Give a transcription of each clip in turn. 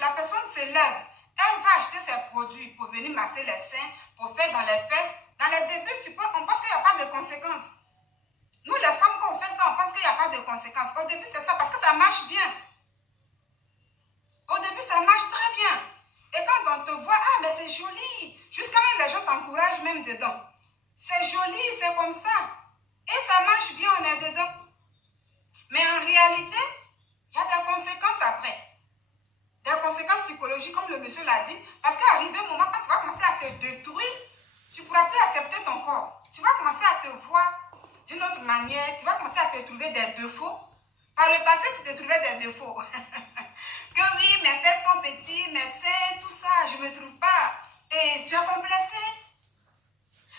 la personne se lève, elle va acheter ses produits pour venir masser les seins, pour faire dans les fesses. Dans les débuts, on pense qu'il n'y a pas de conséquences. Nous, les femmes, quand on fait ça, on pense qu'il n'y a pas de conséquences. Au début, c'est ça, parce que ça marche bien. Au début, ça marche très bien. Et quand on te voit, ah, mais c'est joli. Jusqu'à même, les gens t'encouragent même dedans. C'est joli, c'est comme ça. Et ça marche bien, on est dedans. Mais en réalité, il y a des conséquences après. Des conséquences psychologiques, comme le monsieur l'a dit. Parce qu'arrivé un moment, quand ça va commencer à te détruire, tu ne pourras plus accepter ton corps. Tu vas commencer à te voir d'une autre manière. Tu vas commencer à te trouver des défauts. Par le passé, tu te trouvais des défauts. Que oui, mes fesses sont petits, mes seins, tout ça, je ne me trouve pas. Et tu es complexé.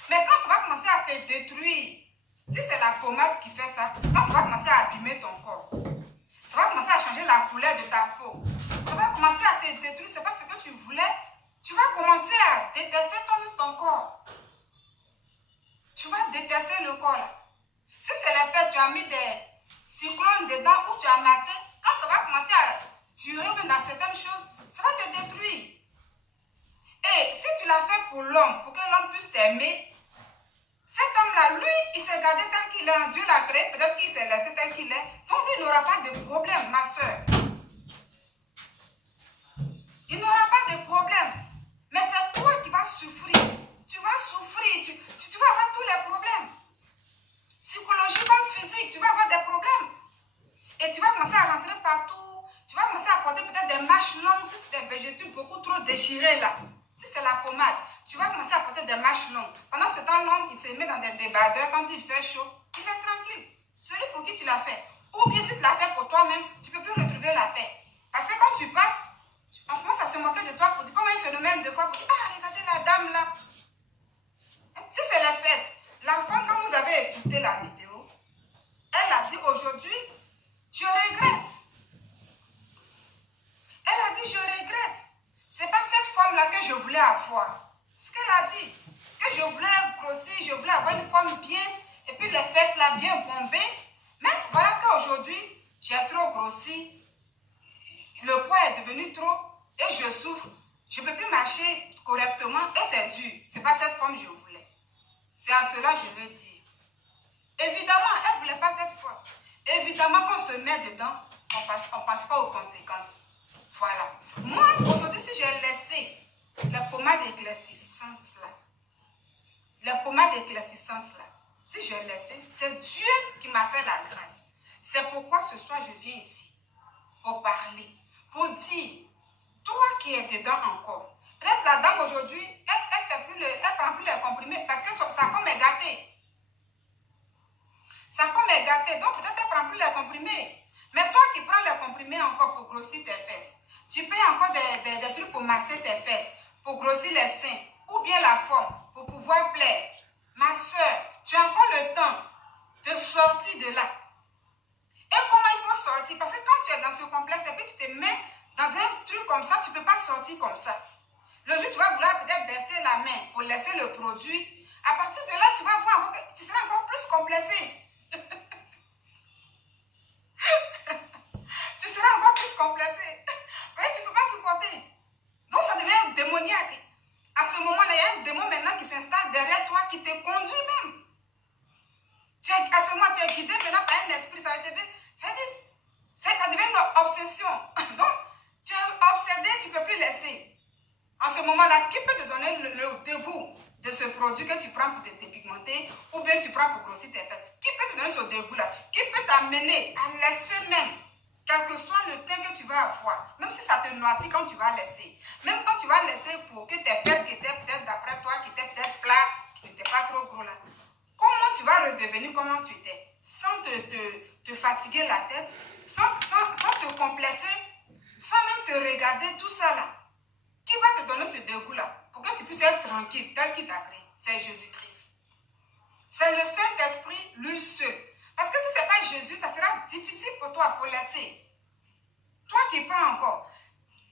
Mais quand ça va commencer à te détruire, si c'est la pommade qui fait ça, quand ça va commencer à abîmer ton corps, ça va commencer à changer la couleur de ta peau, ça va commencer à te détruire, c'est pas ce que tu voulais, tu vas commencer à détester ton corps. Tu vas détester le corps là. Si c'est les fesses, tu as mis des cyclones dedans ou tu as massé, quand ça va commencer à durer dans certaines choses, ça va te détruire. Et si tu l'as fait pour l'homme, pour que l'homme puisse t'aimer, cet homme-là, lui, il s'est gardé tel qu'il est, Dieu l'a créé, peut-être qu'il s'est laissé tel qu'il est, donc lui n'aura pas de problème, ma soeur. Il n'aura pas de problème. Mais c'est toi qui vas souffrir. Tu vas souffrir, tu vas avoir tous les problèmes. Psychologique comme physique, tu vas avoir des problèmes. Et tu vas commencer à rentrer partout. Tu vas commencer à porter peut-être des manches longues si c'est des végétaux beaucoup trop déchirés là. Si c'est la pommade, tu vas commencer à porter des manches longues. Pendant ce temps, l'homme, il se met dans des débardeurs. Quand il fait chaud, il est tranquille. Celui pour qui tu l'as fait. Ou bien si tu l'as fait pour toi-même, tu ne peux plus retrouver la paix. Parce que quand tu passes, on commence à se moquer de toi pour dire comme un phénomène de quoi. Pour dire, ah, regardez la dame là. Si c'est les fesses, la femme, quand vous avez écouté la vidéo, elle a dit aujourd'hui, je regrette. Elle a dit, je regrette. Ce n'est pas cette forme-là que je voulais avoir. C'est ce qu'elle a dit. Que je voulais grossir, je voulais avoir une forme bien, et puis les fesses là bien bombées. Mais voilà qu'aujourd'hui, j'ai trop grossi. Le poids est devenu trop, et je souffre. Je ne peux plus marcher correctement, et c'est dur. Ce n'est pas cette forme que je voulais. C'est à cela que je veux dire. Évidemment, elle ne voulait pas cette force. Évidemment, quand on se met dedans, on ne passe pas aux conséquences. Voilà. Moi, aujourd'hui, si j'ai laissé la pommade éclaircissante là, si j'ai laissé, c'est Dieu qui m'a fait la grâce. C'est pourquoi ce soir, je viens ici pour parler, pour dire, toi qui es dedans encore, peut-être la dame aujourd'hui, elle prend plus les comprimés parce que sa femme est gâtée. Sa femme est gâtée, donc peut-être elle ne prend plus les comprimés. Mais toi qui prends les comprimés encore pour grossir tes fesses, tu payes encore des trucs pour masser tes fesses, pour grossir les seins, ou bien la forme, pour pouvoir plaire. Ma soeur, tu as encore le temps de sortir de là. Et comment il faut sortir? Parce que quand tu es dans ce complexe, et puis tu te mets dans un truc comme ça, tu ne peux pas sortir comme ça. Le jour où tu vas vouloir peut-être baisser la main pour laisser le produit, à partir de là, tu vas voir que tu seras encore plus complexé. Tu seras encore plus complexé. Mais tu ne peux pas supporter. Donc ça devient démoniaque. À ce moment-là, il y a un démon maintenant qui s'installe derrière toi, qui te conduit même. À ce moment, tu es guidé maintenant par un esprit. Ça devient une obsession. Donc, tu es obsédé, tu ne peux plus laisser. En ce moment-là, qui peut te donner le dégoût de ce produit que tu prends pour te dépigmenter ou bien tu prends pour grossir tes fesses? Qui peut te donner ce dégoût-là? Qui peut t'amener à laisser même, quel que soit le teint que tu vas avoir, même si ça te noircit quand tu vas laisser, même quand tu vas laisser pour que tes fesses qui étaient peut-être d'après toi, qui étaient peut-être plats, qui n'étaient pas trop gros là, comment tu vas redevenir comment tu étais, sans te fatiguer la tête, sans te complexer, sans même te regarder, tout ça là? Qui va te donner ce dégoût-là pour que tu puisses être tranquille tel qu'il t'a créé? C'est Jésus-Christ. C'est le Saint-Esprit, lui seul. Parce que si ce n'est pas Jésus, ça sera difficile pour toi pour laisser. Toi qui prends encore.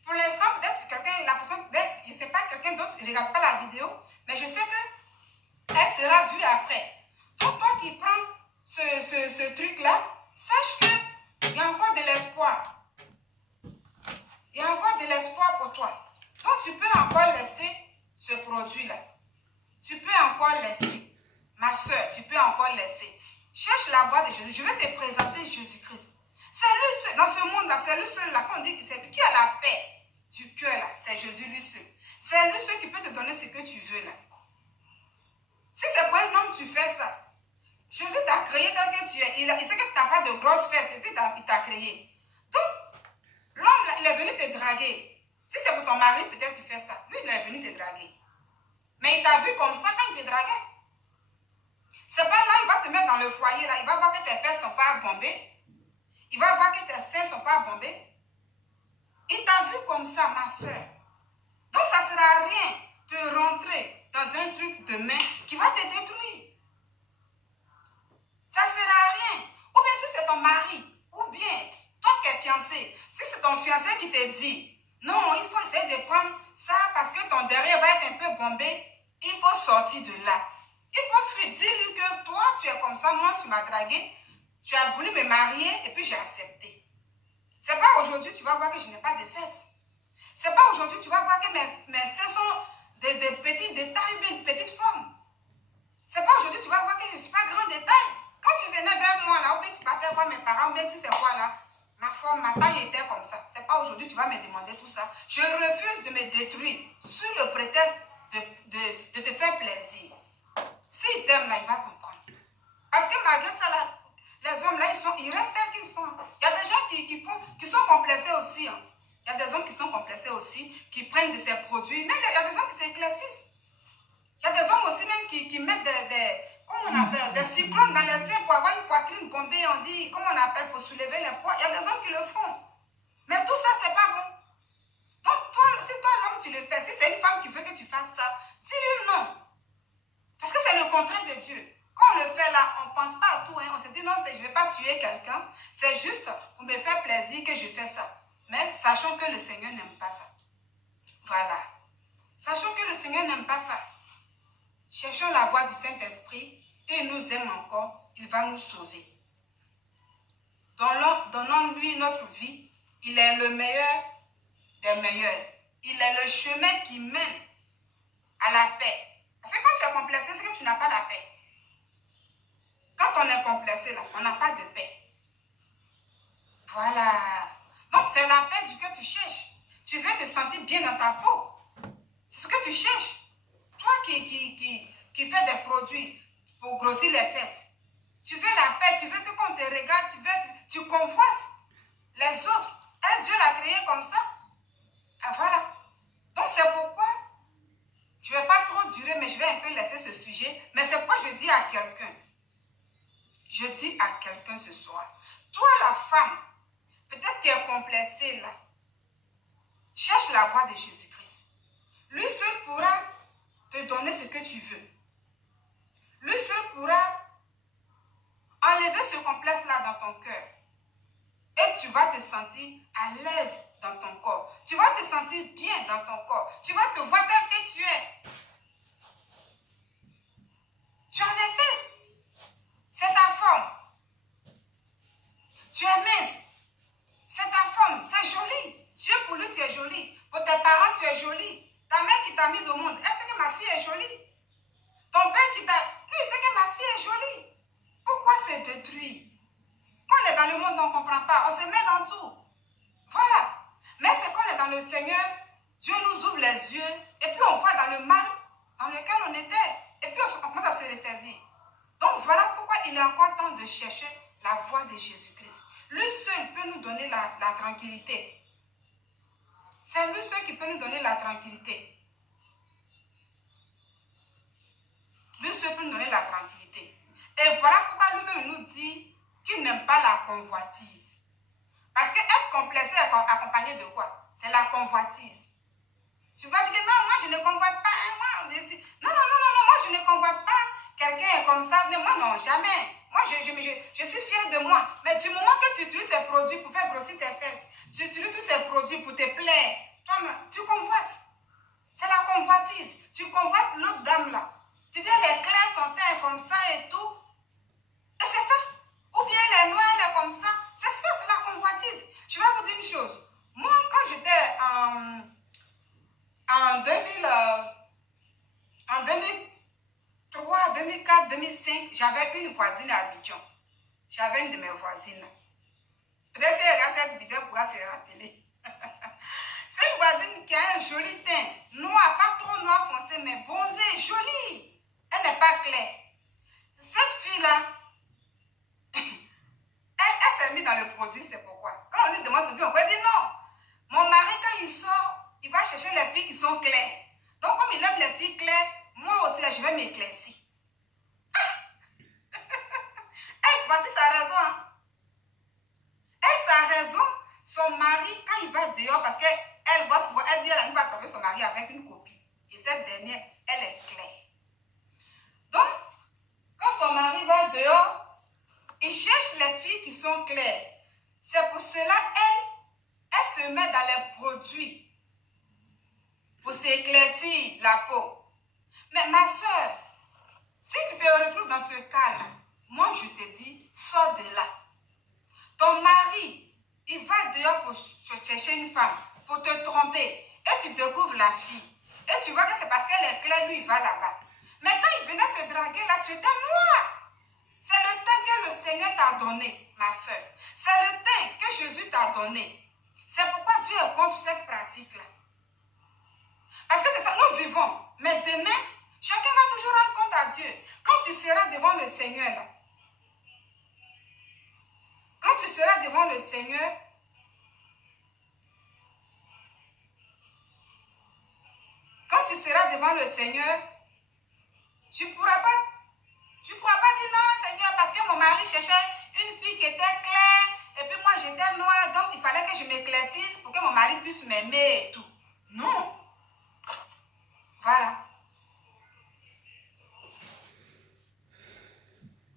Pour l'instant, peut-être quelqu'un, la personne, peut-être, il ne sait pas, quelqu'un d'autre, il ne regarde pas la vidéo, mais je sais qu'elle sera vue après. Donc toi qui prends ce truc-là, sache qu'il y a encore de l'espoir. Il Il y a encore de l'espoir pour toi. Donc, tu peux encore laisser ce produit-là. Tu peux encore laisser. Ma soeur, tu peux encore laisser. Cherche la voie de Jésus. Je vais te présenter Jésus-Christ. C'est lui seul, dans ce monde-là, c'est lui seul là, qu'on dit que c'est lui qui a la paix du cœur là. C'est Jésus lui seul. C'est lui seul qui peut te donner ce que tu veux là. Si c'est pour un homme, tu fais ça. Jésus t'a créé tel que tu es. Il sait que tu n'as pas de grosses fesses et puis il t'a créé. Donc, l'homme là, il est venu te draguer. Si c'est pour ton mari, peut-être tu fais ça. Lui, il est venu te draguer. Mais il t'a vu comme ça quand il te draguait. C'est pas là, il va te mettre dans le foyer, là. Il va voir que tes fesses ne sont pas bombées. Il va voir que tes seins ne sont pas bombés. Il t'a vu comme ça, ma soeur. Donc, ça ne sert à rien de rentrer dans un truc de main qui va te détruire. Ça ne sert à rien. Ou bien si c'est ton mari, ou bien toi qui es fiancé, si c'est ton fiancé qui te dit, non, il faut essayer de prendre ça parce que ton derrière va être un peu bombé, il faut sortir de là. Il faut dire-lui que toi, tu es comme ça, moi, tu m'as dragué, tu as voulu me marier et puis j'ai accepté. C'est pas aujourd'hui tu vas voir que je n'ai pas de fesses. C'est pas aujourd'hui tu vas voir que mes seins sont de petits détails, mais une petite forme. C'est pas aujourd'hui tu vas voir que je ne suis pas grand détail. Quand tu venais vers moi là, ou bien tu partais voir mes parents, ou bien si c'est quoi là, ma forme, ma taille était comme ça. C'est pas aujourd'hui tu vas me demander tout ça. Je refuse de me détruire sous le prétexte de te faire plaisir. S'il t'aime là, il va comprendre. Parce que malgré ça là, les hommes là, ils restent tels qu'ils sont. Il y a des gens qui sont complexés aussi. Hein. Il y a des hommes qui sont complexés aussi, qui prennent de ces produits. Mais il y a des hommes qui s'éclaircissent. Il y a des hommes aussi même qui mettent comment on appelle, des cyclones dans les seins pour avoir une poitrine bombée. On dit, comment on appelle, pour soulever les poids. Il y a des hommes qui le font. Mais tout ça, c'est pas bon. Donc, toi, si toi, l'homme, tu le fais, si c'est une femme qui veut que tu fasses ça, dis-lui non. Parce que c'est le contraire de Dieu. Quand on le fait là, on ne pense pas à tout. Hein. On se dit non, je ne vais pas tuer quelqu'un. C'est juste pour me faire plaisir que je fais ça. Mais sachant que le Seigneur n'aime pas ça. Voilà. Sachant que le Seigneur n'aime pas ça. Cherchons la voie du Saint-Esprit et il nous aime encore. Il va nous sauver. Donnons-lui notre vie. Il est le meilleur des meilleurs. Il est le chemin qui mène à la paix. Parce que quand tu es complexé, c'est que tu n'as pas la paix. Quand on est complexé, là, on n'a pas de paix. Voilà. Donc, c'est la paix du que tu cherches. Tu veux te sentir bien dans ta peau. C'est ce que tu cherches. Toi qui fais des produits pour grossir les fesses, tu veux la paix, tu veux que quand on te regarde, tu convoites les autres. Dieu l'a créé comme ça. Ah, voilà. Donc, c'est pourquoi je ne vais pas trop durer, mais je vais un peu laisser ce sujet. Mais c'est pourquoi je dis à quelqu'un, ce soir, toi la femme, peut-être tu es complexée là, cherche la voie de Jésus-Christ. Lui seul pourra te donner ce que tu veux. Lui seul pourra enlever ce complexe-là dans ton cœur. Et tu vas te sentir à l'aise dans ton corps. Tu vas te sentir bien dans ton corps. Tu vas te voir tel que tu es. Tu as des fesses. C'est ta forme. Tu es mince. C'est ta forme. C'est joli. Dieu pour lui, tu es jolie. Pour tes parents, tu es jolie. Ta mère qui t'a mis au monde, elle sait que ma fille est jolie. Ton père qui t'a... Lui, il sait que ma fille est jolie. Pourquoi se détruire? Quand on est dans le monde, on ne comprend pas. On se met dans tout. Voilà. Mais c'est quand on est dans le Seigneur, Dieu nous ouvre les yeux et puis on voit dans le mal dans lequel on était. Et puis on commence à se ressaisir. Donc voilà pourquoi il est encore temps de chercher la voie de Jésus-Christ. Lui seul peut nous donner la tranquillité. C'est lui seul qui peut nous donner la tranquillité. Lui seul peut nous donner la tranquillité. Et voilà pourquoi lui-même nous dit qu'il n'aime pas la convoitise. Parce qu'être complexé est accompagné de quoi? C'est la convoitise. Tu vas dire que non, moi je ne convoite pas. Moi, moi je ne convoite pas. Quelqu'un est comme ça, mais moi non, jamais. Moi je suis fière de moi. Mais du moment que tu utilises ces produits pour faire grossir tes fesses, tu utilises tous ces produits pour te plaire, toi, tu convoites. C'est la convoitise. Tu convoites l'autre dame là. Tu dis les clairs sont telles comme ça et tout. Et c'est ça. Ou bien les noirs, elle est comme ça. C'est ça, c'est la convoitise. Je vais vous dire une chose. Moi, quand j'étais J'avais une voisine à Abidjan. J'avais une de mes voisines. Peut-être si elle regarde cette vidéo, elle pourra se rappeler. C'est une voisine qui a un joli teint. Noir, pas trop noir foncé, mais bronzé, joli. Elle n'est pas claire. Cette fille-là, elle s'est mise dans le produit, c'est pourquoi. Quand on lui demande ce but, on peut dire non. Mon mari, quand il sort, il va chercher les filles qui sont claires. Donc, comme il aime les filles claires, moi aussi, là, je vais m'éclaircir. Voici sa raison. Hein. Sa raison, son mari, quand il va dehors, parce qu'elle va se voir, elle dit, elle va trouver son mari avec une copine. Et cette dernière, elle est claire. Donc, quand son mari va dehors, il cherche les filles qui sont claires. C'est pour cela, elle se met dans les produits pour s'éclaircir la peau. Mais ma soeur, si tu te retrouves dans ce cas-là, moi je te dis, sors de là. Ton mari, il va dehors pour chercher une femme, pour te tromper. Et tu découvres la fille. Et tu vois que c'est parce qu'elle est claire, lui, il va là-bas. Mais quand il venait te draguer, là, tu étais noir. C'est le teint que le Seigneur t'a donné, ma soeur. C'est le teint que Jésus t'a donné. C'est pourquoi Dieu est contre cette pratique-là. Parce que c'est ça, nous vivons. Mais demain, chacun va toujours rendre compte à Dieu. Quand tu seras devant le Seigneur, là, quand tu seras devant le Seigneur, tu ne pourras pas dire non, Seigneur, parce que mon mari cherchait une fille qui était claire, et puis moi j'étais noire, donc il fallait que je m'éclaircisse pour que mon mari puisse m'aimer et tout. Non. Voilà.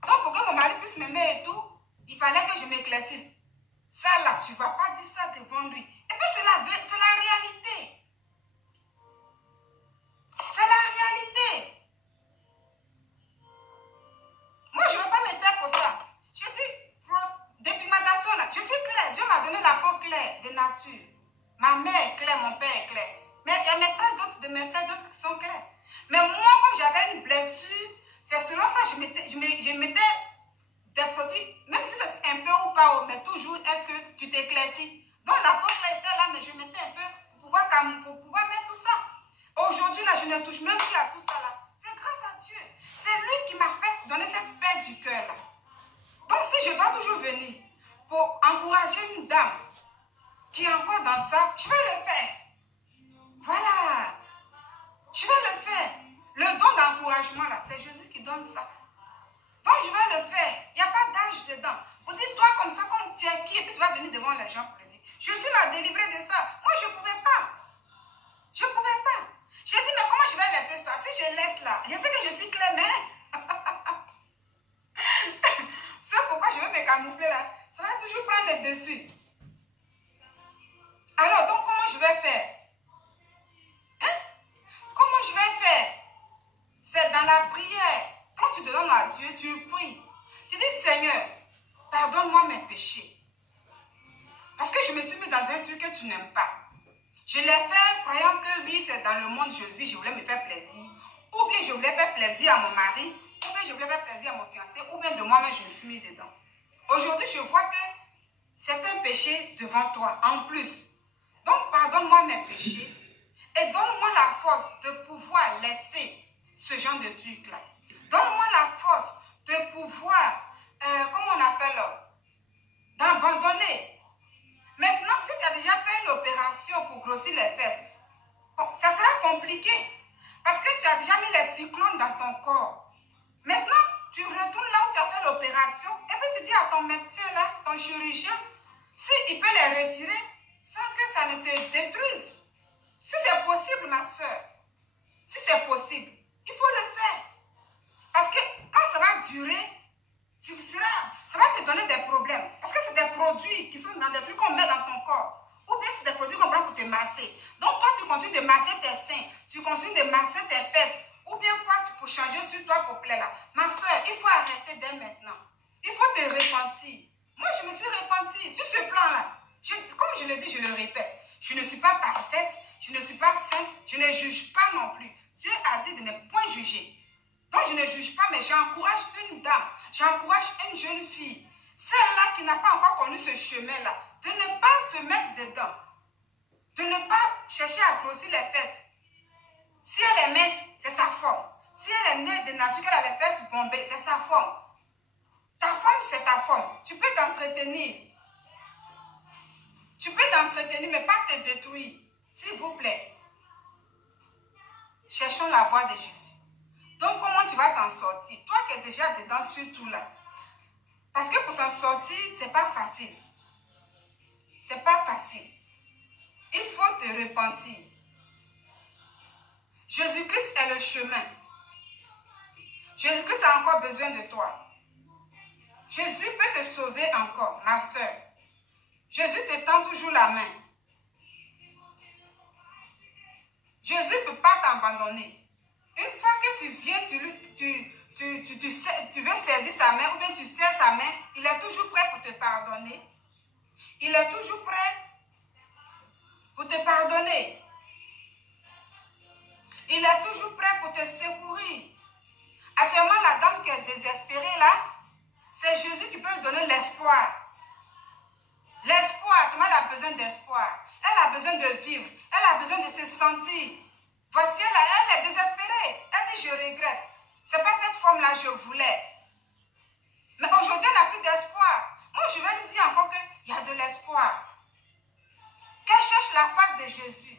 Donc pour que mon mari puisse m'aimer et tout, il fallait que je m'éclaircisse. Ça là, tu ne vas pas dire ça devant lui. Et puis c'est la réalité. C'est la réalité. Moi, je ne vais pas me taire pour ça. Je dis, dépigmentation là, je suis claire. Dieu m'a donné la peau claire de nature. Ma mère est claire, mon père est clair. Mais il y a mes frères d'autres qui sont clairs. Mais moi, comme j'avais une blessure, c'est selon ça que je mettais des produits, même si c'est un peu ou pas, mais toujours que tu t'éclaircis. Donc la peau claire était là, mais je mettais un peu pour pouvoir mettre tout ça. Aujourd'hui, là, je ne touche même plus à tout ça là. C'est grâce à Dieu. C'est lui qui m'a fait donner cette paix du cœur là. Donc si je dois toujours venir pour encourager une dame qui est encore dans ça, je vais le faire. Voilà. Je vais le faire. Le don d'encouragement là, c'est Jésus qui donne ça. Donc je vais le faire. Il n'y a pas d'âge dedans. Vous dites toi comme ça, comme tu es qui, et puis tu vas venir devant les gens pour le dire. Jésus m'a délivré de ça. Moi je ne pouvais pas. Je ne pouvais pas. J'ai dit, mais comment je vais laisser ça? Si je laisse là, je sais que je suis claire, mais c'est pourquoi je veux me camoufler là. Ça va toujours prendre le dessus. Alors, donc, comment je vais faire? Hein? Comment je vais faire? C'est dans la prière. Quand tu te donnes à Dieu, tu pries. Tu dis, Seigneur, pardonne-moi mes péchés. Parce que je me suis mis dans un truc que tu n'aimes pas. Je l'ai fait croyant que oui, c'est dans le monde je vis, je voulais me faire plaisir. Ou bien je voulais faire plaisir à mon mari, ou bien je voulais faire plaisir à mon fiancé, ou bien de moi-même je me suis mise dedans. Aujourd'hui, je vois que c'est un péché devant toi, en plus. Donc, pardonne-moi mes péchés et donne-moi la force de pouvoir laisser ce genre de truc-là. Donne-moi la force de pouvoir, comment on appelle, d'abandonner. Maintenant, si tu as déjà fait une opération pour grossir les fesses, ça sera compliqué parce que tu as déjà mis les cyclones dans ton corps. Maintenant, tu retournes là où tu as fait l'opération et puis tu dis à ton médecin, là, ton chirurgien, s'il peut les retirer sans que ça ne te détruise. Si c'est possible, ma soeur, si c'est possible, il faut le faire. Parce que quand ça va durer, ça va te donner des problèmes. Parce que c'est des produits qui sont dans des trucs qu'on met dans ton corps. Ou bien c'est des produits qu'on prend pour te masser. Donc toi, tu continues de masser tes seins, tu continues de masser tes fesses. Ou bien quoi, pour changer sur toi pour plaire là. Ma soeur, il faut arrêter dès maintenant. Il faut te repentir. Moi, je me suis repentie sur ce plan-là. Comme je le dis, je le répète. Je ne suis pas parfaite, je ne suis pas sainte, je ne juge pas non plus. Dieu a dit de ne point juger. Donc, je ne juge pas, mais j'encourage une dame, j'encourage une jeune fille, celle-là qui n'a pas encore connu ce chemin-là, de ne pas se mettre dedans, de ne pas chercher à grossir les fesses. Si elle est mince, c'est sa forme. Si elle est née de nature, qu'elle a les fesses bombées, c'est sa forme. Ta forme, c'est ta forme. Tu peux t'entretenir. Tu peux t'entretenir, mais pas te détruire. S'il vous plaît. Cherchons la voie de Jésus. Donc, comment tu vas t'en sortir? Toi qui es déjà dedans, surtout là. Parce que pour s'en sortir, ce n'est pas facile. Ce n'est pas facile. Il faut te repentir. Jésus-Christ est le chemin. Jésus-Christ a encore besoin de toi. Jésus peut te sauver encore, ma soeur. Jésus te tend toujours la main. Jésus ne peut pas t'abandonner. Une fois que tu viens, tu veux saisir sa main ou bien tu saisis sa main, il est toujours prêt pour te pardonner. Il est toujours prêt pour te pardonner. Il est toujours prêt pour te secourir. Actuellement, la dame qui est désespérée là, c'est Jésus qui peut lui donner l'espoir. L'espoir, tout le monde a besoin d'espoir. Elle a besoin de vivre. Elle a besoin de se sentir. Voici, elle est désespérée. Elle dit, je regrette. Ce n'est pas cette forme-là que je voulais. Mais aujourd'hui, elle n'a plus d'espoir. Moi, je vais lui dire encore qu'il y a de l'espoir. Qu'elle cherche la face de Jésus.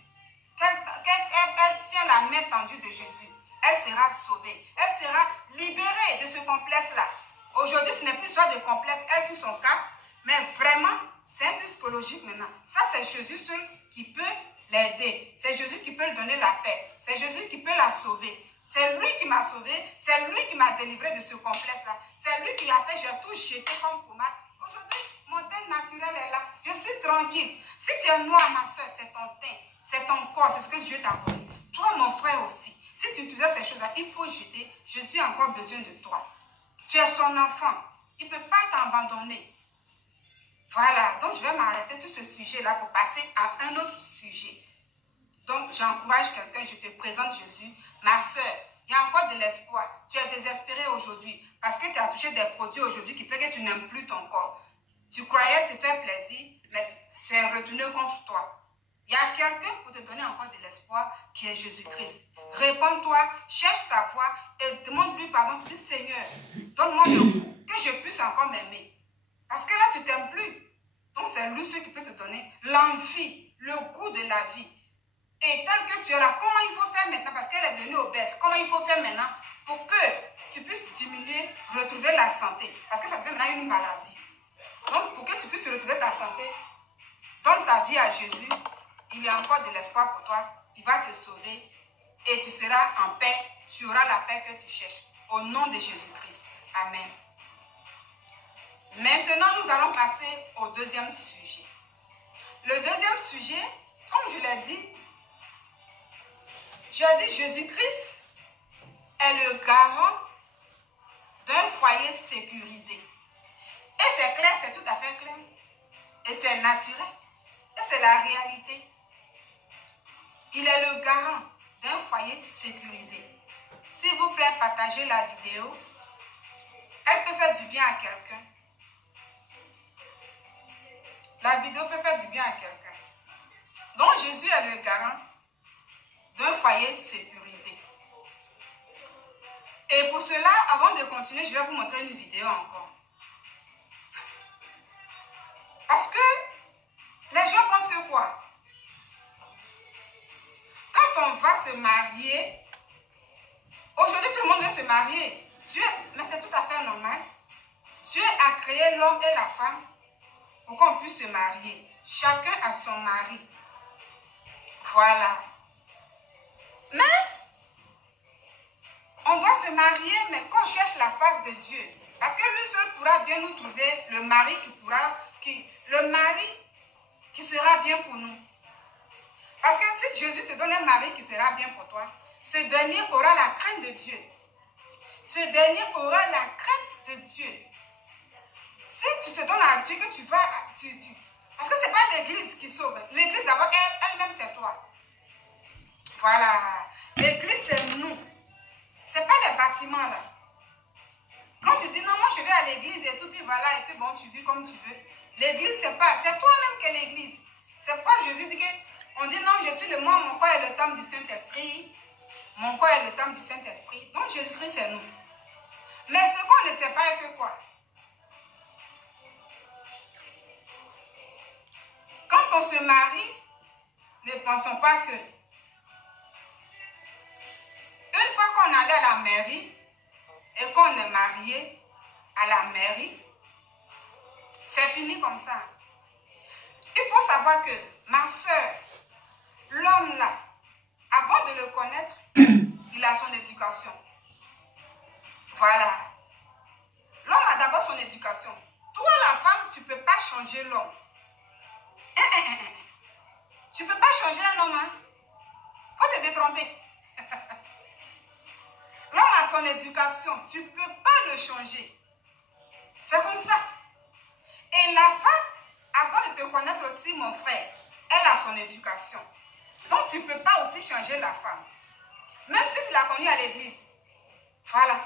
Qu'elle tient la main tendue de Jésus. Elle sera sauvée. Elle sera libérée de ce complexe-là. Aujourd'hui, ce n'est plus soit de complexe. Elle est sur son cap. Mais vraiment, c'est un psychologique maintenant. Ça, c'est Jésus seul qui peut l'aider. C'est Jésus qui peut lui donner la paix. C'est Jésus qui peut la sauver. C'est lui qui m'a sauvé. C'est lui qui m'a délivré de ce complexe-là. C'est lui qui a fait, j'ai tout jeté comme pommade. Aujourd'hui, mon teint naturel est là. Je suis tranquille. Si tu es noir, ma soeur, c'est ton teint. C'est ton corps. C'est ce que Dieu t'a donné. Toi, mon frère aussi. Si tu utilisais ces choses-là, il faut jeter. Jésus a encore besoin de toi. Tu es son enfant. Il ne peut pas t'abandonner. Voilà, donc je vais m'arrêter sur ce sujet-là pour passer à un autre sujet. Donc, j'encourage quelqu'un, je te présente Jésus. Ma soeur, il y a encore de l'espoir. Tu es désespéré aujourd'hui parce que tu as touché des produits aujourd'hui qui fait que tu n'aimes plus ton corps. Tu croyais te faire plaisir, mais c'est retourné contre toi. Il y a quelqu'un pour te donner encore de l'espoir qui est Jésus-Christ. Réponds-toi, cherche sa voie et demande-lui pardon. Tu dis, Seigneur, donne-moi le goût, que je puisse encore m'aimer. Parce que là, tu ne t'aimes plus. Donc, c'est lui ce qui peut te donner l'envie, le goût de la vie. Et tel que tu es là, comment il faut faire maintenant? Parce qu'elle est devenue obèse. Comment il faut faire maintenant pour que tu puisses diminuer, retrouver la santé? Parce que ça devient maintenant une maladie. Donc, pour que tu puisses retrouver ta santé, donne ta vie à Jésus. Il y a encore de l'espoir pour toi. Il va te sauver et tu seras en paix. Tu auras la paix que tu cherches. Au nom de Jésus-Christ. Amen. Maintenant, nous allons passer au deuxième sujet. Le deuxième sujet, comme je l'ai dit, Jésus-Christ est le garant d'un foyer sécurisé. Et c'est clair, c'est tout à fait clair. Et c'est naturel. Et c'est la réalité. Il est le garant d'un foyer sécurisé. S'il vous plaît, partagez la vidéo. Elle peut faire du bien à quelqu'un. La vidéo peut faire du bien à quelqu'un. Donc, Jésus est le garant d'un foyer sécurisé. Et pour cela, avant de continuer, je vais vous montrer une vidéo encore. Parce que les gens pensent que quoi? Quand on va se marier, aujourd'hui tout le monde veut se marier. Mais c'est tout à fait normal. Dieu a créé l'homme et la femme pour qu'on puisse se marier. Chacun a son mari. Voilà. Mais on doit se marier, mais qu'on cherche la face de Dieu. Parce que lui seul pourra bien nous trouver le mari qui sera bien pour nous. Parce que si Jésus te donne un mari qui sera bien pour toi, ce dernier aura la crainte de Dieu. Ce dernier aura la crainte de Dieu. Si tu te donnes à Dieu, que tu vas... Parce que ce n'est pas l'église qui sauve. L'église d'abord, elle-même, c'est toi. Voilà. L'église, c'est nous. Ce n'est pas les bâtiments là. vu comme tu veux. L'église, c'est pas, c'est toi-même qui es l'église. C'est pourquoi Jésus dit que, on dit non, je suis le moi, mon corps est le temple du Saint-Esprit. Mon corps est le temple du Saint-Esprit. Donc Jésus-Christ, c'est nous. Mais ce qu'on ne sait pas est que quoi? Quand on se marie, ne pensons pas que une fois qu'on allait à la mairie et qu'on est marié à la mairie, c'est fini comme ça. Il faut savoir que ma soeur, l'homme là, avant de le connaître, il a son éducation. Voilà. L'homme a d'abord son éducation. Toi, la femme, tu ne peux pas changer l'homme. Tu ne peux pas changer un homme. Hein? Faut te détromper. L'homme a son éducation. Tu ne peux pas le changer. C'est comme ça. Et la femme, avant de te connaître aussi, mon frère, elle a son éducation. Donc, tu ne peux pas aussi changer la femme. Même si tu l'as connue à l'église. Voilà.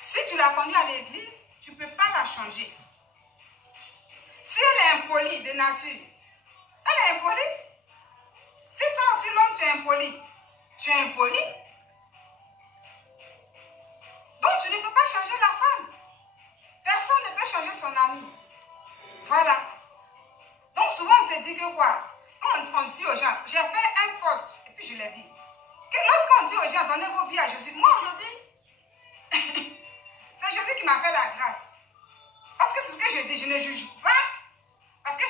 Si tu l'as connue à l'église, tu ne peux pas la changer. Si elle est impolie de nature, elle est impolie. Si toi aussi, l'homme, tu es impoli, tu es impoli. Donc, tu ne peux pas changer la femme. Personne ne peut changer son ami. Voilà. Donc, souvent, on se dit que quoi? Quand on dit aux gens, j'ai fait un poste, et puis je l'ai dit, que lorsqu'on dit aux gens, donnez vos vies à Jésus, moi aujourd'hui, c'est Jésus qui m'a fait la grâce. Parce que c'est ce que je dis, je ne juge pas, parce que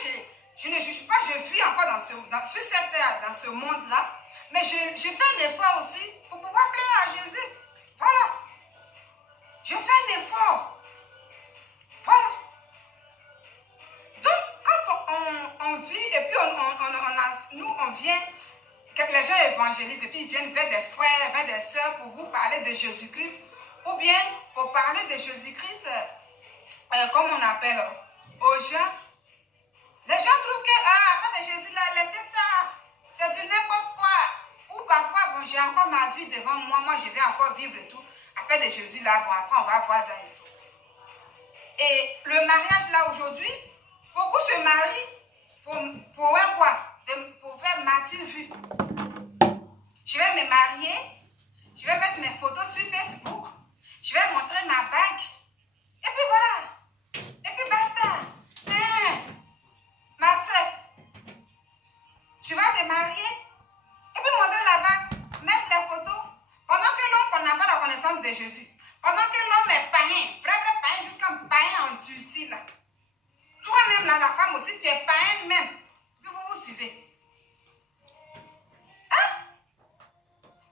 je ne juge pas, je vis encore sur cette terre, dans ce monde-là, mais je fais un effort aussi pour pouvoir plaire à Jésus. Voilà. Je fais un effort. Voilà. Donc, quand on vit, et puis nous, on vient, que les gens évangélisent, et puis ils viennent vers des frères, vers des sœurs pour vous parler de Jésus-Christ, ou bien pour parler de Jésus-Christ, comme on appelle, aux gens. Les gens trouvent que, après de Jésus, là, laissez ça, c'est du n'importe quoi. Ou parfois, bon, j'ai encore ma vie devant moi, je vais encore vivre et tout. Après de Jésus, là, bon, après, on va voir ça et tout. Et le mariage, là, aujourd'hui, beaucoup se marient pour un quoi? Pour faire mature vue. Je vais me marier, je vais mettre mes photos sur Facebook, je vais montrer ma bague, et puis voilà. Et puis basta. Ma soeur, tu vas te marier, et puis montrer la bague, mettre les photos, pendant que l'homme n'a pas la connaissance de Jésus, pendant que l'homme est païen, vrai païen, jusqu'à païen endurci là. Toi-même là, la femme aussi, tu es païenne même, puis vous suivez. Hein?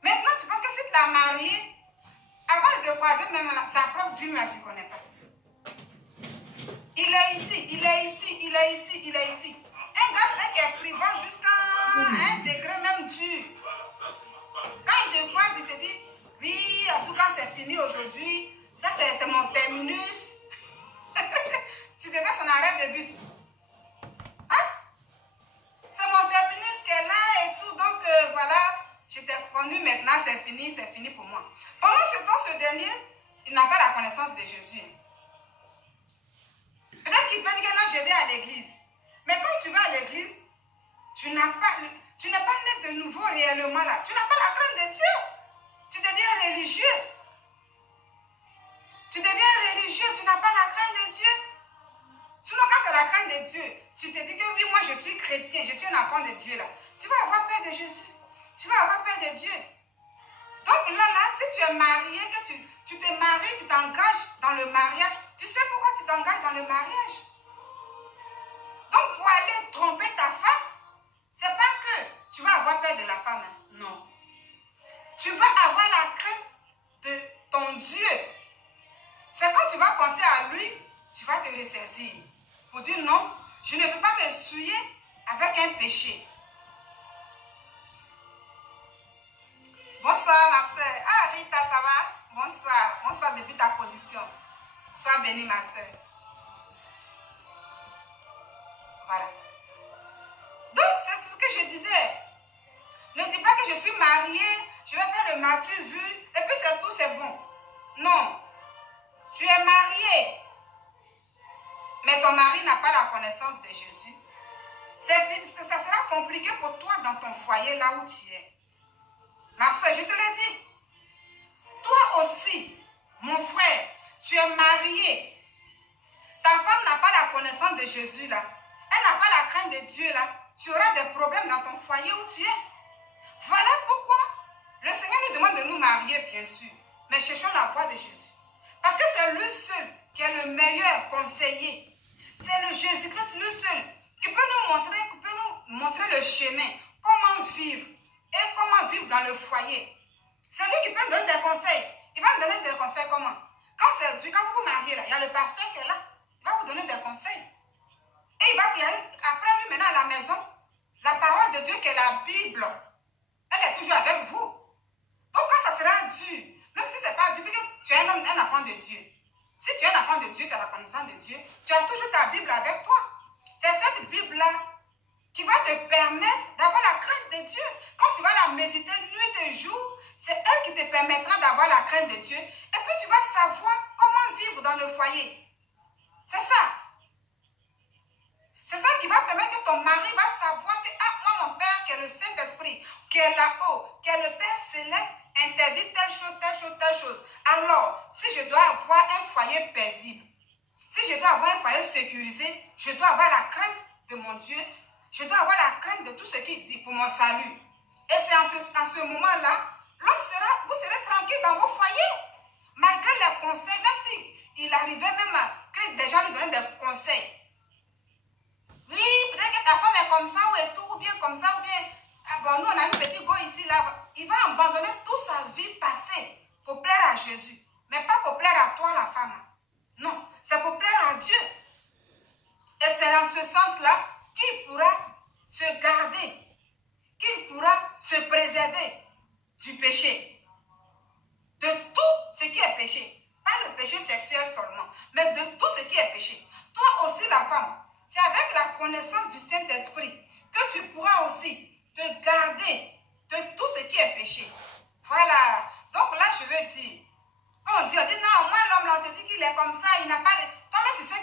Maintenant, tu penses que si tu l'as marié, avant de te croiser même là, sa propre vie, mais tu ne connais pas. Il est ici, il est ici, il est ici, il est ici. Un gars qui est frivole jusqu'à un degré même dur. Quand il te croise, il te dit, oui, en tout cas, c'est fini aujourd'hui. Ça, c'est mon terminus. Tu te fais son arrêt de bus. Hein? C'est mon terminus qui est là et tout. Donc, voilà, je t'ai connu maintenant, c'est fini pour moi. Pendant ce temps, ce dernier, il n'a pas la connaissance de Jésus. Peut-être qu'il peut dire que non, je vais à l'église. Mais quand tu vas à l'église, tu n'es pas né de nouveau réellement là. Tu n'as pas la crainte de Dieu. Tu deviens religieux. Tu deviens religieux, tu n'as pas la crainte de Dieu. Sinon, quand tu as la crainte de Dieu, tu te dis que oui, moi je suis chrétien, je suis un enfant de Dieu là. Tu vas avoir peur de Jésus. Tu vas avoir peur de Dieu. Donc là, si tu es marié, que tu te maries, tu t'engages dans le mariage, tu sais pourquoi tu t'engages dans le mariage? Donc pour aller tromper ta femme, c'est pas que tu vas avoir peur de la femme. Hein. Non. Tu vas avoir la crainte de ton Dieu. C'est quand tu vas penser à lui, tu vas te ressaisir. Pour dire non, je ne veux pas me souiller avec un péché. Bonsoir ma soeur. Ah Rita, ça va? Bonsoir. Bonsoir depuis ta position. Sois bénie ma soeur. Voilà. Donc c'est ce que je disais. Ne dis pas que je suis mariée, je vais faire le mature vu, et puis c'est tout, c'est bon. Non. Tu es marié. mais ton mari n'a pas la connaissance de Jésus, ça sera compliqué pour toi dans ton foyer, là où tu es. Ma soeur, je te l'ai dit. Toi aussi, mon frère, tu es marié. Ta femme n'a pas la connaissance de Jésus, là. Elle n'a pas la crainte de Dieu, là. Tu auras des problèmes dans ton foyer où tu es. Voilà pourquoi le Seigneur nous demande de nous marier, bien sûr. Mais cherchons la voie de Jésus. Parce que c'est lui seul qui est le meilleur conseiller. C'est le Jésus-Christ, lui seul, qui peut nous montrer le chemin, comment vivre et comment vivre dans le foyer. C'est lui qui peut me donner des conseils. Il va me donner des conseils comment? Quand vous vous mariez, là, il y a le pasteur qui est là. Il va vous donner des conseils. Et après lui, maintenant, à la maison, la parole de Dieu qui est la Bible, elle est toujours avec vous. Donc, quand ça sera dur, même si ce n'est pas dur, parce que tu es un enfant de Dieu. Si tu es un enfant de Dieu, tu as la connaissance de Dieu, tu as toujours ta Bible avec toi. C'est cette Bible-là qui va te permettre d'avoir la crainte de Dieu. Quand tu vas la méditer nuit et jour, c'est elle qui te permettra d'avoir la crainte de Dieu. Et puis tu vas savoir comment vivre dans le foyer. C'est ça. C'est ça qui va permettre que ton mari va savoir que, moi, mon Père, qui est le Saint-Esprit, qui est là-haut, qui est le Père Céleste, interdit telle chose, telle chose, telle chose. Alors, si je dois avoir un foyer paisible, si je dois avoir un foyer sécurisé, je dois avoir la crainte de mon Dieu, je dois avoir la crainte de tout ce qu'il dit pour mon salut. Et c'est en ce moment-là, vous serez tranquille dans vos foyers. Malgré les conseils, même s'il arrivait même que des gens lui donnaient des conseils. Oui, peut-être que ta femme est comme ça ou bien comme ça, ou bien, nous on a un petit go ici, là. Il va abandonner toute sa vie passée pour plaire à Jésus. Mais pas pour plaire à toi, la femme. Non, c'est pour plaire à Dieu. Et c'est dans ce sens-là qu'il pourra se garder, qu'il pourra se préserver du péché. De tout ce qui est péché. Pas le péché sexuel seulement, mais de tout ce qui est péché. Toi aussi, la femme, c'est avec la connaissance du Saint-Esprit que tu pourras aussi te garder de tout ce qui est péché. Voilà. Donc là, je veux dire, quand on dit non, moi, l'homme, là, on te dit qu'il est comme ça, il n'a pas de... Toi-même, tu sais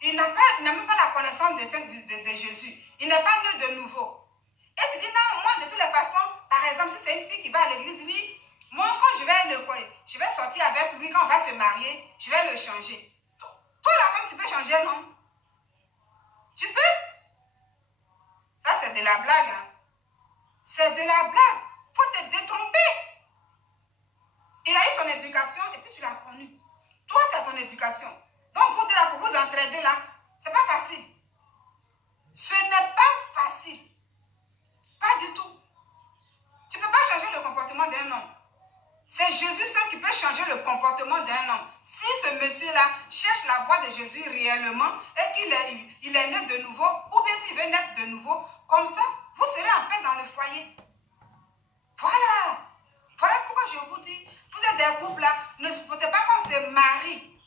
qu'il n'a même pas la connaissance de Jésus. Il n'est pas né de nouveau. Et tu dis, non, moi, de toutes les façons, par exemple, si c'est une fille qui va à l'église, oui, moi, quand je vais sortir avec lui, quand on va se marier, je vais le changer. Toi, la femme, tu peux changer, non? Tu peux? Ça, c'est de la blague. Hein? C'est de la blague. Il faut te détromper. Il a eu son éducation et puis tu l'as connu. Toi, tu as ton éducation. Donc, vous deux là, pour vous entraider là, c'est pas facile. Ce n'est pas facile. Pas du tout. Tu ne peux pas changer le comportement d'un homme. C'est Jésus seul qui peut changer le comportement d'un homme. Si ce monsieur-là cherche la voie de Jésus réellement et qu'il est né de nouveau, ou bien s'il veut naître de nouveau, comme ça, vous serez en paix dans le foyer. Voilà. Voilà pourquoi je vous dis, vous êtes des couples là, ne faudrait pas qu'on se marie.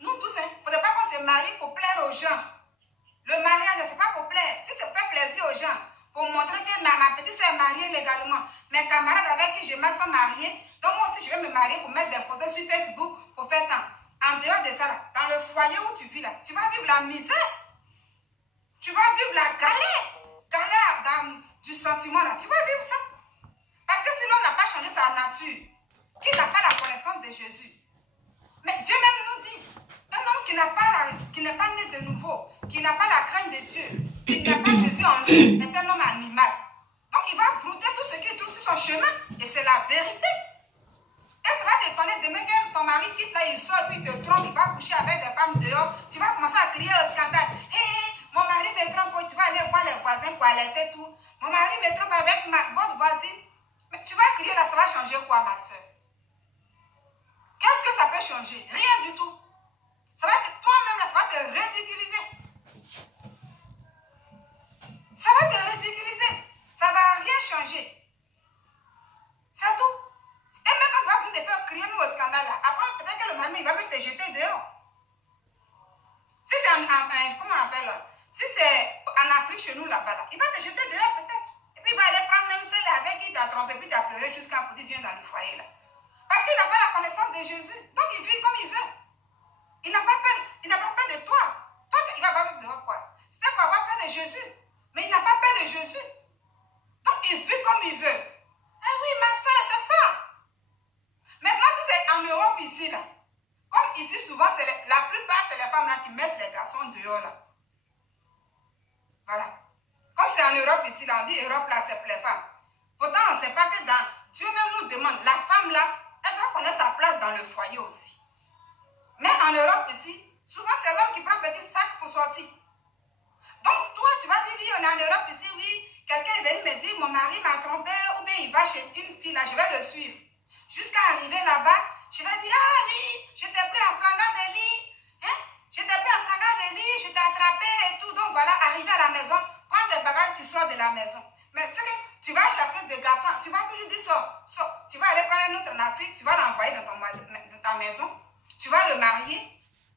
Nous tous, il ne faudrait pas qu'on se marie pour plaire aux gens. Le mariage, ce n'est pas pour plaire. Si c'est pour faire plaisir aux gens, pour montrer que ma petite soeur est mariée légalement, mes camarades avec qui je me sont mariés, donc moi aussi je vais me marier pour mettre des photos sur Facebook pour faire temps. En dehors de ça, là, dans le foyer où tu vis là, tu vas vivre la misère. Tu vas vivre la galère du sentiment là. Tu vas vivre ça. Parce que si l'homme n'a pas changé sa nature, qui n'a pas la connaissance de Jésus, mais Dieu même nous dit, un homme qui n'est pas né de nouveau, qui n'a pas la crainte de Dieu, qui n'a pas Jésus en lui, est un homme animal. Donc il va brouter tout ce qu'il trouve sur son chemin, et c'est la vérité. Et ça va t'étonner demain que ton mari quitte là, il sort, puis il te trompe, il va coucher avec des femmes dehors, tu vas commencer à crier au scandale. Hé, mon mari me trompe, tu vas aller voir les voisins pour allaiter tout. Mon mari me trompe avec votre voisine. Mais tu vas crier là, ça va changer quoi, ma soeur? Qu'est-ce que ça peut changer? Rien du tout. Toi-même là, ça va te ridiculiser. Ça va te ridiculiser. Ça ne va rien changer. C'est tout. Et même quand tu vas venir te faire crier nous au scandale là, après peut-être que le mari il va même te jeter dehors. Si c'est comment on appelle là? Si c'est en Afrique chez nous là-bas, là, il va te jeter dehors peut-être. Et puis il va aller prendre même celle avec qui t'a trompé, puis tu as pleuré jusqu'à ce qu'il vienne dans le foyer là. Parce qu'il n'a pas la connaissance de Jésus. Donc il vit comme il veut. Il n'a pas peur. Il n'a pas peur de toi. Toi, il va avoir peur de quoi? C'était pour avoir peur de Jésus. Mais il n'a pas peur de Jésus. Donc, il vit comme il veut. Ah oui, ma soeur, c'est ça. Maintenant, si c'est en Europe ici, là, comme ici, souvent, la plupart, c'est les femmes là qui mettent les garçons dehors, là. Voilà. Comme c'est en Europe ici, là, on dit Europe, là, c'est pour les femmes. Pourtant, on ne sait pas que Dieu même nous demande, la femme, là, elle doit connaître sa place dans le foyer aussi. Mais en Europe ici, souvent, c'est l'homme qui prend petit sac pour sortir. Donc, toi, tu vas dire, oui, on est en Europe ici, oui, quelqu'un est venu me dire, mon mari m'a trompé, ou bien il va chez une fille, là, je vais le suivre. Jusqu'à arriver là-bas, je vais dire, ah oui, je t'ai pris en flagrant délit, hein? Je t'ai pris en flagrant délit, je t'ai attrapé et tout. Donc voilà, arrivé à la maison, prends tes bagages, tu sors de la maison. Mais c'est que tu vas chasser des garçons, tu vas toujours dire, sors. Tu vas aller prendre un autre en Afrique, tu vas l'envoyer dans ta maison, tu vas le marier.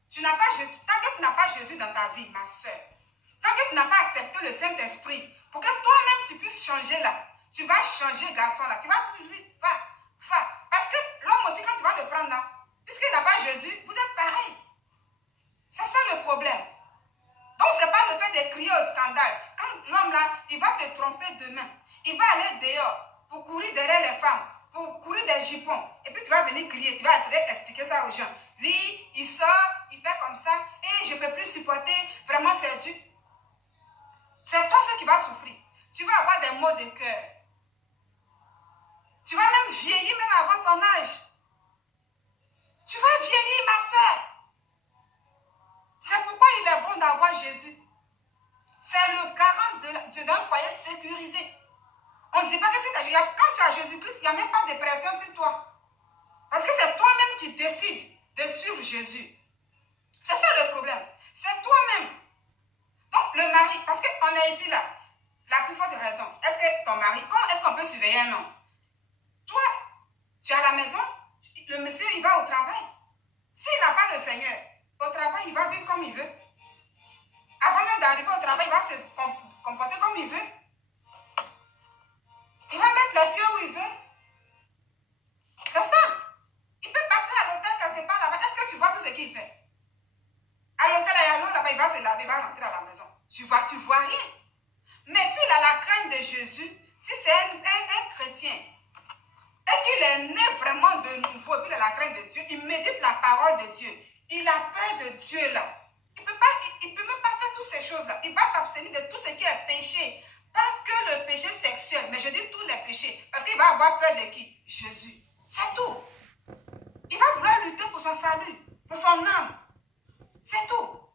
Tant que tu n'as pas Jésus dans ta vie, ma soeur, tant que tu n'as pas accepté le Saint-Esprit, pour que toi-même tu puisses changer là, tu vas changer garçon là, tu vas toujours dire, va. Parce que l'homme aussi, quand tu vas le prendre là, puisqu'il n'a pas Jésus, vous êtes pareil. C'est ça le problème. Donc, ce n'est pas le fait de crier au scandale. Quand l'homme là, il va te tromper demain, il va aller dehors pour courir derrière les femmes, pour courir des jupons. Et puis tu vas venir crier, tu vas peut-être expliquer ça aux gens. Oui, il sort, il fait comme ça, et je ne peux plus supporter, vraiment c'est dur. C'est toi ce qui va souffrir. Tu vas avoir des maux de cœur. Tu vas même vieillir même avant ton âge. Tu vas vieillir, ma soeur. C'est pourquoi il est bon d'avoir Jésus. C'est le garant d'un foyer sécurisé. On ne dit pas que si quand tu as Jésus-Christ, il n'y a même pas de pression sur toi. Parce que c'est toi-même qui décides de suivre Jésus. C'est ça le problème. C'est toi-même. Donc le mari, parce qu'on est ici là, la plus forte raison, est-ce que ton mari, comment est-ce qu'on peut surveiller un homme? Toi, tu es à la maison, le monsieur il va au travail. S'il n'a pas le Seigneur, au travail il va vivre comme il veut. Avant même d'arriver au travail, il va se comporter comme il veut. Il va mettre les pieds où il veut. C'est ça. Il peut passer à l'hôtel quelque part là-bas. Est-ce que tu vois tout ce qu'il fait? À l'hôtel, il y a l'eau là-bas, il va se laver, il va rentrer à la maison. Tu vois rien. Mais s'il a la crainte de Jésus, si c'est un chrétien, et qu'il est né vraiment de nouveau, et puis il a la crainte de Dieu, il médite la parole de Dieu, il a peur de Dieu là. Il peut même pas faire toutes ces choses-là. Il va s'abstenir de tout ce qui est péché. Pas que le péché sexuel, mais je dis tous les péchés. Parce qu'il va avoir peur de qui? Jésus. C'est tout. Il va vouloir lutter pour son salut, pour son âme. C'est tout.